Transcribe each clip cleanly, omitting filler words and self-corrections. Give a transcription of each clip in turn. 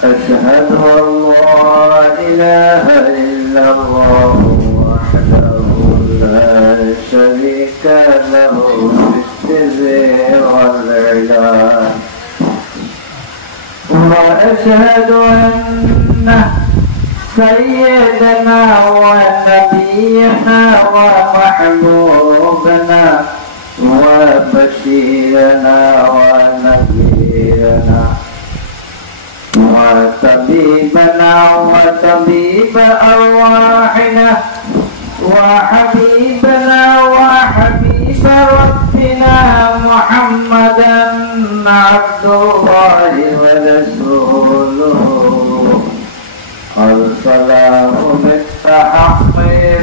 أشهد أن لا إله إلا الله وحده لا شريك له في السر والإعلان وأشهد أن سيدنا ونبينا ومحبوبنا وبشيرنا ونذيرنا وطبيبنا وطبيب أرواحنا وحبيبنا وحبيب ربنا محمدا عبد الله ورسوله أرسله بالحق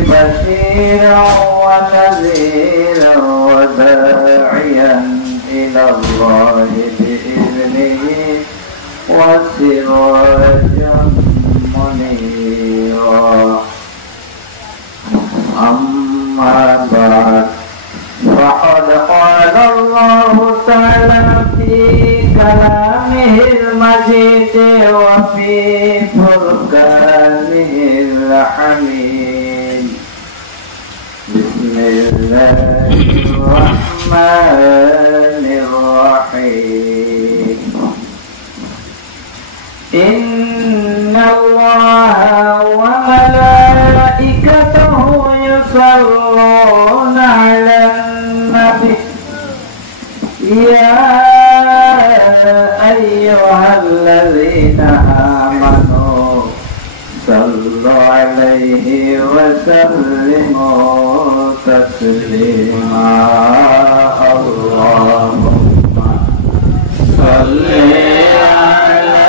بشيرا ونذيرا وداعيا إلى الله بإذنه وسراجا منيرا أما بعد فقد قال الله تعالى في كلامه المجيد وفي فرقانه الحميد بسم الله الرحمن الرحيم إن الله وملائكته يصلون على النبي يا أيها الذين آمنوا صلوا عليه وسلموا تسليما اللهم صل على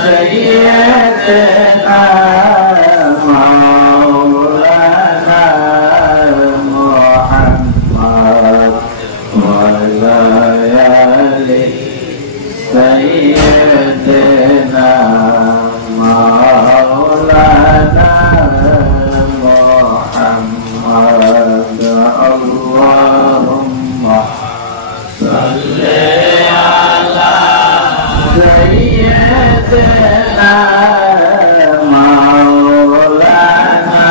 سيدنا مولانا محمد وعلى آل سيدنا مولانا محمد اللهم صل على سيدنا مولانا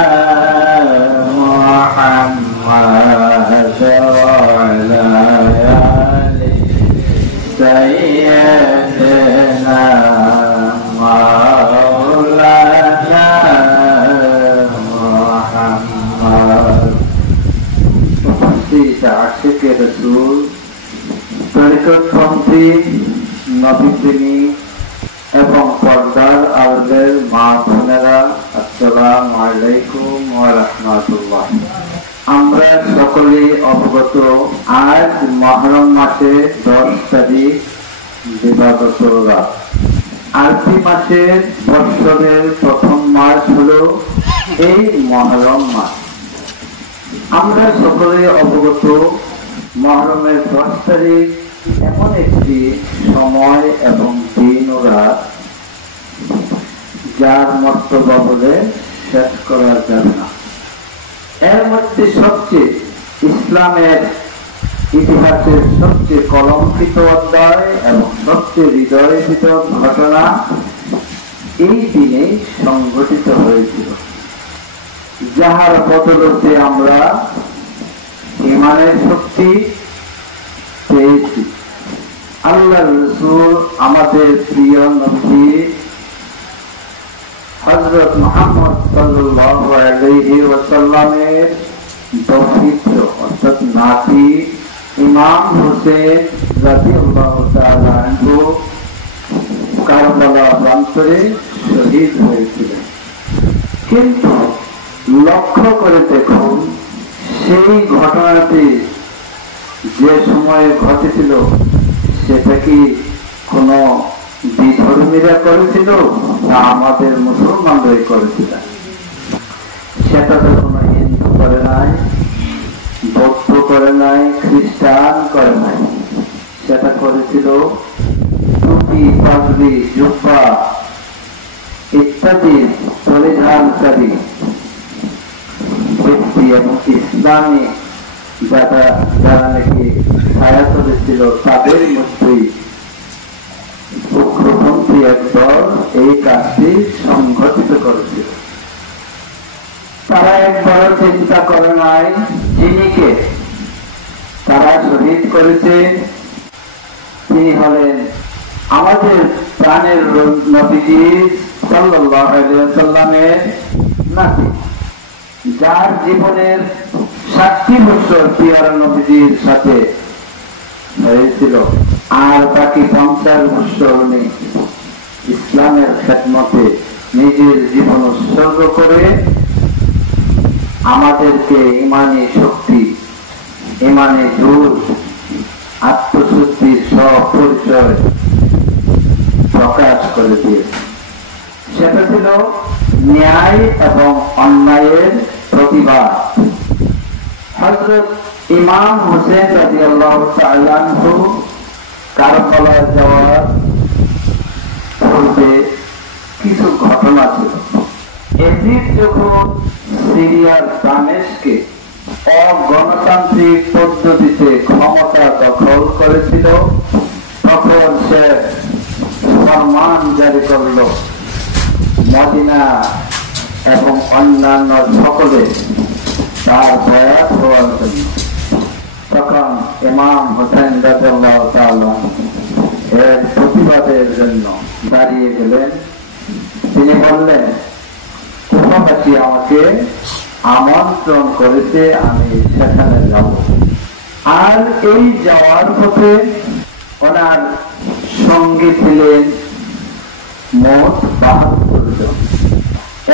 محمد وعلى آل سيدنا مولانا محمد উপস্থিত আশিকে রাসূল তরিকতপন্থী নবীপ্রেমী এবং পর্দার আড়ালের মা বোনেরা আসসালামু আলাইকুম ওয়া রাহমাতুল্লাহ। আমরা সকলে অবগত আজ মুহররম মাসের 10 তারিখ দিবাগত রাত। আরবি মাসের বৎসরের প্রথম মাস হলো এই মুহররম মাস। আমরা সকলে অবগত মুহররমের 10 তারিখ এমন একটি সময় এবং দিন ও রাত যার মর্তবা বলে শেষ করা যাবে না। এর মধ্যে সবচেয়ে ইসলামের ইতিহাসের সবচেয়ে কলঙ্কিত অধ্যায় এবং সবচেয়ে হৃদয়বিদ ঘটনা এই দিনে সংঘটিত হয়েছিল, যাহার বদলতে আমরা ঈমানের শক্তি পেয়েছি। আল্লাহর রাসূল আমাদের প্রিয় নবী হযরত মুহাম্মদ সাল্লাল্লাহু আলাইহি ওয়াসাল্লামের পবিত্র অর্থাৎ নাতি ইমাম হোসেন রাদিয়াল্লাহু তাআলা আনহু কারবালা প্রান্তরে শহীদ হয়েছিলেন। কিন্তু লক্ষ্য করে দেখুন, সেই ঘটনাটি যে সময়ে ঘটেছিল সেটা কি কোনো বিধর্মীরা করেছিল না আমাদের মুসলমানরাই করেছিল? সেটা তো কোনো হিন্দু করে নাই, বৌদ্ধ করে নাই, খ্রিস্টান করে নাই। সেটা করেছিল টুপি, পাগড়ি, জুব্বা ইত্যাদি পরিধানকারী ব্যক্তি এবং ইসলামী যারা নাকি ছায়া করেছিল তাদের মধ্যেই উগ্রপন্থী একদল কাজটি সংঘটিত করেছিল। তারা একবারও চিন্তা করে নাই যিনিকে তারা শহীদ করেছে তিনি হলেন আমাদের প্রাণের নবীজি সাল্লাল্লাহু আলাইহি ওয়াসাল্লামের নাতি, যার জীবনের 60 বছর পিয়ারা নবীজির সাথে হয়েছিল, আর বাকি 50 বছর উনি ইসলামের খেদমতে নিজের জীবন উৎসর্গ করে আমাদেরকে ইমানি শক্তি, ইমানি জোর, আত্মশুদ্ধির সব পরিচয় প্রকাশ করে দিয়েছে। সেটা ছিল ন্যায় এবং অন্যায়ের প্রতিবাদ। হযরত ইমাম হোসেন রাদিয়াল্লাহু তাআলা আনহু কারবালা যাওয়ার পূর্বে কিছু ঘটনা ছিল। এজিদ যখন সিরিয়ার দামেস্কে অগণতান্ত্রিক পদ্ধতিতে ক্ষমতা দখল করেছিল, তখন সে ফরমান জারি করল মদিনা এবং অন্যান্য সকলে তার বয়াত হওয়ার জন্য। তখন ইমাম হোসেন রাদিয়াল্লাহু তাআলা এর প্রতিবাদের জন্য দাঁড়িয়ে গেলেন। তিনি বললেন, কুফাবাসী আমাকে আমন্ত্রণ করেছে, আমি সেখানে যাব। আর এই যাওয়ার পথে ওনার সঙ্গে ছিলেন মোট 72 জন।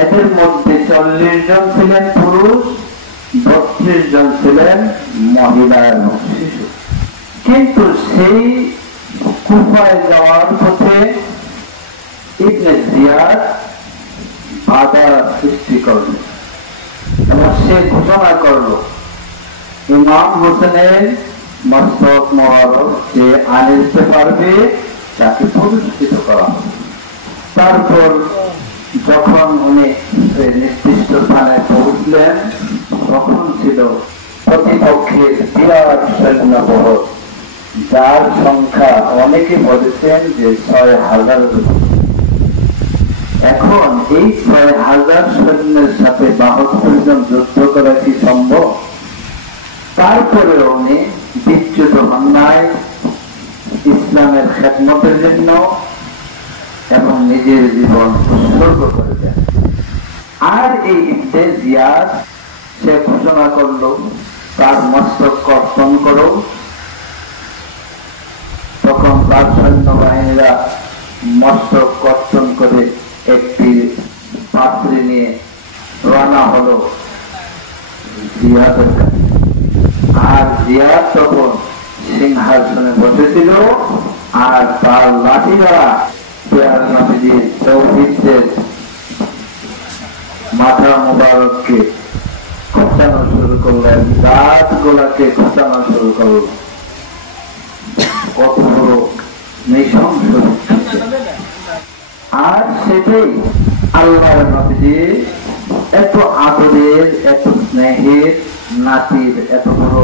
এদের মধ্যে 40 জন ছিলেন পুরুষ, 32 জন ছিলেন মহিলা এবং শিশু। কিন্তু সেই কুফায় যাওয়ার পথে ইবনে জিয়াদ বাধা সৃষ্টি করল এবং সে ঘোষণা করল ইমাম হোসেনের মস্তক মোবারক যে আনতে পারবে তাকে পুরস্কৃত করা হবে। তারপর যখন উনি নির্দিষ্ট স্থানে পৌঁছলেন, তখন ছিল প্রতিপক্ষের বিরাট সৈন্যবহর, যার সংখ্যা অনেকে বলেছেন যে 6000। এখন এই 6000 সৈন্যের সাথে 72 জন যুদ্ধ করা কি সম্ভব? তারপরে উনি বিচ্যুত হন নাই ইসলামের খেদমতের জন্য এবং নিজের জীবন উৎসর্গ করে দেন। আর এই ইবনে জিয়াদ সে ঘোষণা করল তার মস্তক কর্তন করো। তখন তার সৈন্যবাহিনীরা মস্তক কর্তন করে একটি পাত্রে নিয়ে রওনা হলো জিয়াদের কাছে। আর জিয়াদ তখন সিংহাসনে বসেছিল, আর তার লাঠি দ্বারা নবীজির তৌহিদের মাথা মোবারককে খোঁচানো শুরু করলেন, দাঁত গোলাকে খোঁচানো শুরু করল। কত বড় নৃশংস! আর সেটাই আল্লাহর নবীজি এত আদরের, এত স্নেহের নাতির এত বড়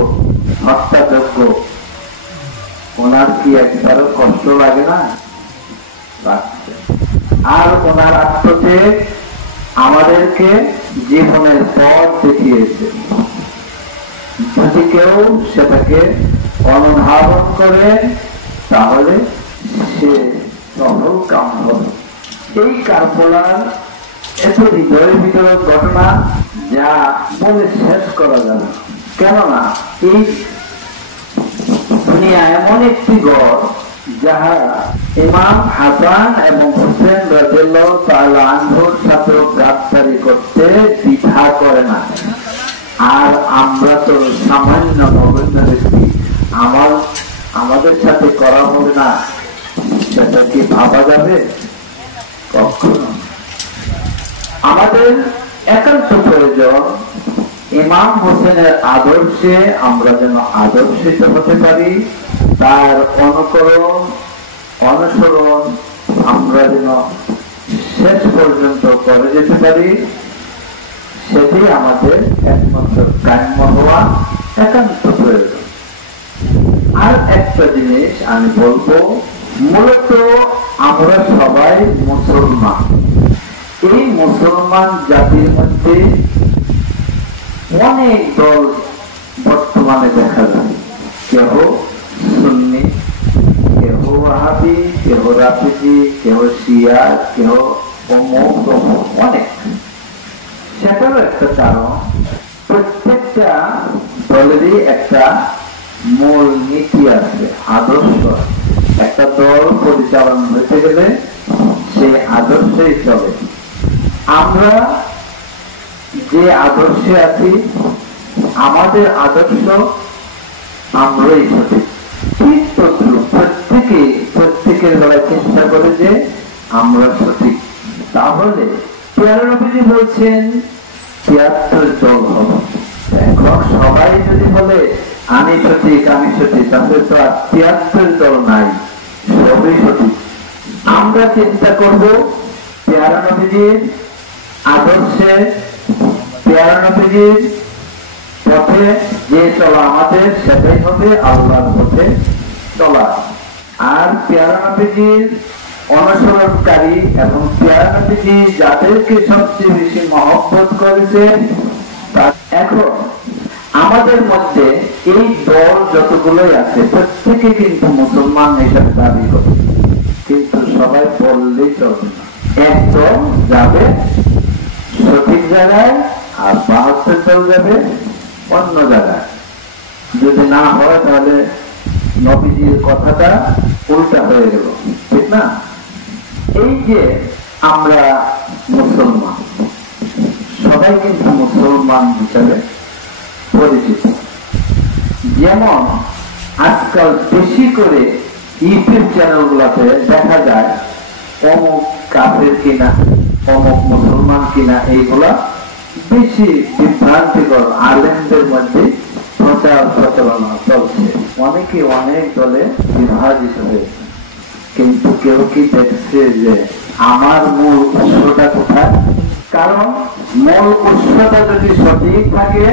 হত্যাযজ্ঞ, ওনার কি একবারও কষ্ট লাগে না? আর ওনার আত্মত্যাগ আমাদেরকে জীবনের পথ দেখিয়েছে। যদি কেউ সেটাকে অনুধাবন করে তাহলে সে সফল কাম হবে। এই কারবালার এত হৃদয়ের ভিতরের ঘটনা যা বলে শেষ করা যাবে। কেননা এই দুনিয়া এমন একটি ঘর যাহা ইমাম হাসান এবং হোসেন রাদিয়াল্লাহু তাআলা আনহুর সাথে গ্রেফতারি করতে দ্বিধা করে না। আর আমরা তো সামান্য নগণ্য ব্যক্তি, আমাদের সাথে করা হবে না, সেটা কি ভাবা যাবে? কখনো। আমাদের একান্ত প্রয়োজন ইমাম হোসেনের আদর্শে আমরা যেন আদর্শিত হতে পারি, তার অনুসরণ আমরা যেন শেষ পর্যন্ত করে যেতে পারি। সেটি আমাদের একমাত্র কাম্য হওয়া একান্ত প্রয়োজন। আর একটা জিনিস আমি বলবো, মূলত আমরা সবাই মুসলমান। মুসলমান জাতির মধ্যে অনেক দল বর্তমানে দেখা যায়। কেহ সুন্নি, কেহ ওয়াহাবি, কেহ রাফিজি, কেহ শিয়া, কেহ অমুক তমুক, অনেক। সেটারও একটা কারণ, প্রত্যেকটা দলেরই একটা মূল নীতি আছে, আদর্শ। একটা দল পরিচালনা হতে গেলে সেই আদর্শেই চলে। আমরা যে আদর্শে আছি, আমাদের আদর্শ আমরাই সঠিক। ঠিক প্রত্যেকের বেলায় চেষ্টা করে যে আমরা সঠিক। তাহলে পেয়ারা নবীজি বলছেন ৭৩ দল হবে। এখন সবাই যদি বলে আমি সঠিক তাহলে তো আর ৭৩ দল নাই, সবই সঠিক। আমরা চিন্তা করব পেয়ারা নবীজির আদর্শে, পেয়ারা নবীজির পথে যে চলা আমাদের, সেটাই হবে আল্লাহর পথে চলা। আর পেয়ারা নবীজির অনুসরণকারী এবং পেয়ারা নবীজি যাদেরকে সবচেয়ে বেশি মহব্বত করেছেন, এখন আমাদের মধ্যে এই দল যতগুলোই আছে প্রত্যেকে কিন্তু মুসলমান হিসাবে দাবি করে, কিন্তু সবাই বললেই চলবে না। এক দল যাবে সঠিক জায়গায় আর ৭২ দল যাবে অন্য জায়গায়। যদি না হয় তাহলে নবীজির কথাটা উল্টা হয়ে গেল, ঠিক না? এই যে আমরা মুসলমান, সবাই কিন্তু মুসলমান হিসাবে পরিচিত। যেমন আজকাল বেশি করে ইউটিউব চ্যানেল গুলাতে দেখা যায় অমুক কাফের কিনা, অমুক মুসলমান কিনা, এইগুলা বেশি বিভ্রান্তিকর আলেমদের মধ্যে প্রচার প্রচারণা চলছে। অনেকে অনেক দলে বিভাজিত হয়েছে, কিন্তু কেউ কি দেখছে যে আমার মূল উৎসটা কোথায়? কারণ মূল উৎসটা যদি সঠিক থাকে,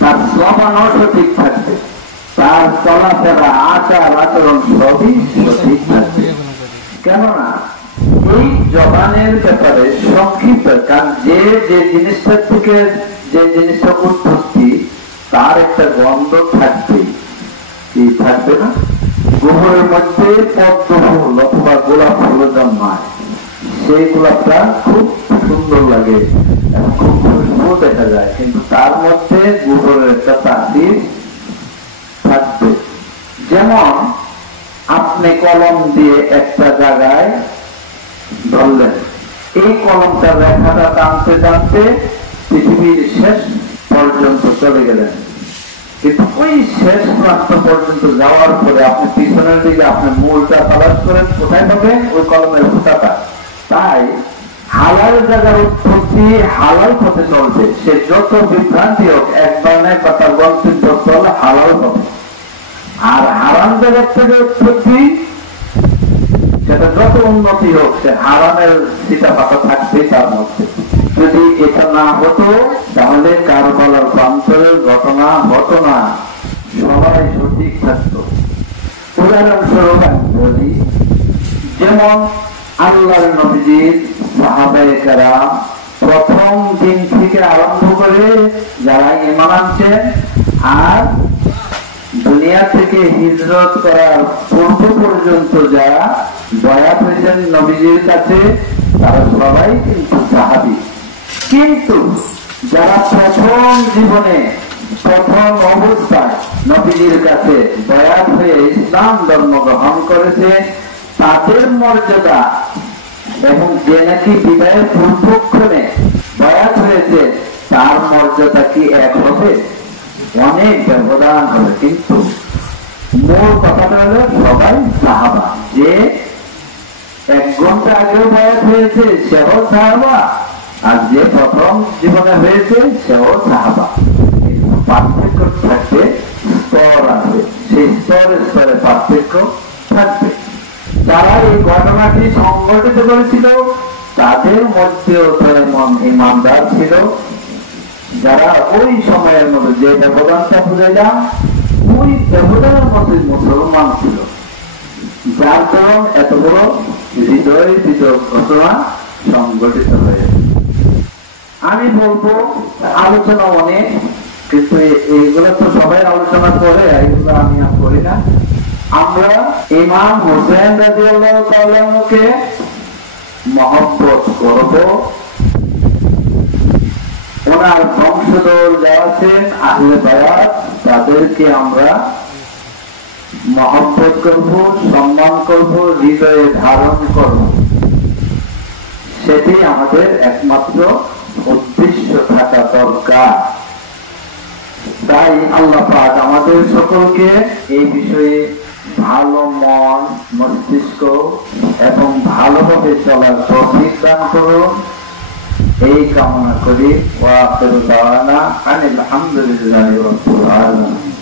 তার জবানও সঠিক থাকবে, তার চলাফেরা, আচার আচরণ সবই সঠিক থাকবে। কেননা এই জবানের ব্যাপারে সংক্ষিপ্ত, কারণ যে জিনিসটা থেকে যে জিনিসটা উৎপত্তি, তার একটা গন্ধ থাকবেই, কি থাকবে না? গোবরের মধ্যে পদ্ম ফুল অথবা গোলাপ ফুল জন্মায়, সেই গোলাপটা খুব সুন্দর লাগে এবং খুব খুশবু দেখা যায়, কিন্তু তার মধ্যে গোবরের একটা তাসির থাকবে। যেমন আপনি কলম দিয়ে একটা জায়গায় ধরলেন, এই কলমটা রেখাটা টানতে টানতে পৃথিবীর শেষ পর্যন্ত চলে গেলেন, কিন্তু ওই শেষ প্রান্ত পর্যন্ত যাওয়ার পরে আপনি পিছনের দিকে আপনি মূলটা তালাশ করেন, কোথায় পাবেন? ওই কলমের ফুটাটা। তাই হালাল জায়গার উৎপত্তি হালাল পথে চলবে, সে যত বিভ্রান্তি হোক একবার না একবার তার গন্তব্য চলে হালাল পথে। আর হারাম জায়গার থেকে উৎপত্তি, সেটা যত উন্নতি হোক, সে হারামের চিটা পাতা থাকবে তার মধ্যে। যদি এটা না হতো তাহলে কারবালার প্রান্তরের ঘটনা হতো না, সবাই সঠিক থাকতো। উদাহরণস্বরূপ আমি বলি, যেমন আল্লাহর নবীজির সাহাবায়ে কেরাম প্রথম দিন থেকে আরম্ভ করে যারা ঈমান আনছেন আর দুনিয়া থেকে হিজরত করার পূর্ব পর্যন্ত যারা বয়াত হয়েছেন নবীজির কাছে, তারা সবাই কিন্তু সাহাবী। কিন্তু যারা প্রথম জীবনে প্রথম অবস্থায় নবীজির কাছে বয়াত হয়ে ইসলাম ধর্ম গ্রহণ করেছে, তাদের মর্যাদা এবং যে নাকি বিদায়ের পূর্বক্ষণে বয়াত হয়েছে, তার মর্যাদা কি এক হবে? অনেক ব্যবধান হবে। কিন্তু মূল কথাটা হলো সবাই সাহাবা। যে 1 ঘন্টা আগেও বয়াত হয়েছে সেও সাহাবা, আর যে প্রথম জীবনে হয়েছে সেও সাহাবা। কিন্তু পার্থক্য থাকবে, স্তর আছে, সেই স্তরে স্তরে পার্থক্য থাকবে। যারা এই ঘটনাটি সংঘটিত করেছিল তাদের মধ্যেও ইমানদার ছিল, যারা ওই সময়ের মধ্যে যে ব্যবধানটা বুঝাইলাম, ওই ব্যবধানের মধ্যে মুসলমান ছিল, যার কারণ এত বড় হৃদয় ঘটনা সংঘটিত হয়েছে। আমি বলবো আলোচনা অনেক, কিন্তু এইগুলো তো সবাই আলোচনা করে, এইগুলো আমি আর করি না। আমরা ইমাম হোসেন রাদিয়াল্লাহু তাআলা কে মহব্বত করব, ওনার বংশধর যারা আছেন আহলে বায়াত তাদেরকে আমরা মহব্বত করব, সম্মান করব, হৃদয়ে ধারণ করব, সেটি আমাদের একমাত্র উদ্দেশ্য থাকা দরকার। তাই আল্লাহ পাক আমাদের সকলকে এই বিষয়ে ভালো মন, মস্তিষ্ক এবং ভালোভাবে চলার তৌফিক দান করুন, এই কামনা করি। ওয়া আখিরু দাওয়ানা আনিল হামদুলিল্লাহি রাব্বিল আলামিন।